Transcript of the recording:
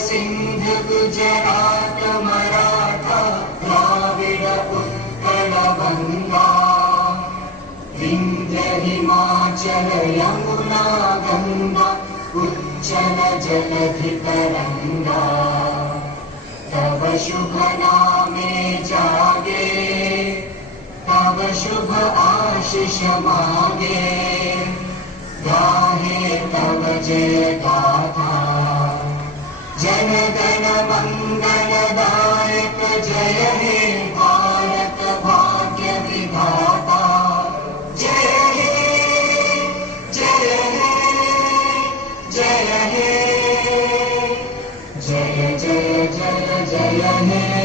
सिंध गुजरात मराठा द्राविड उत्कल गंगा विंध्य हिमाचल यमुना गंगा उच्चल जलधि तरंगा तव शुभ नामे जागे तव शुभ आशीष मागे गाहे तव जय गाथा जन गण मंगलदायक जय हे भारत भाग्य विधाता जय हे जय हे जय हे जय जय जय जय हे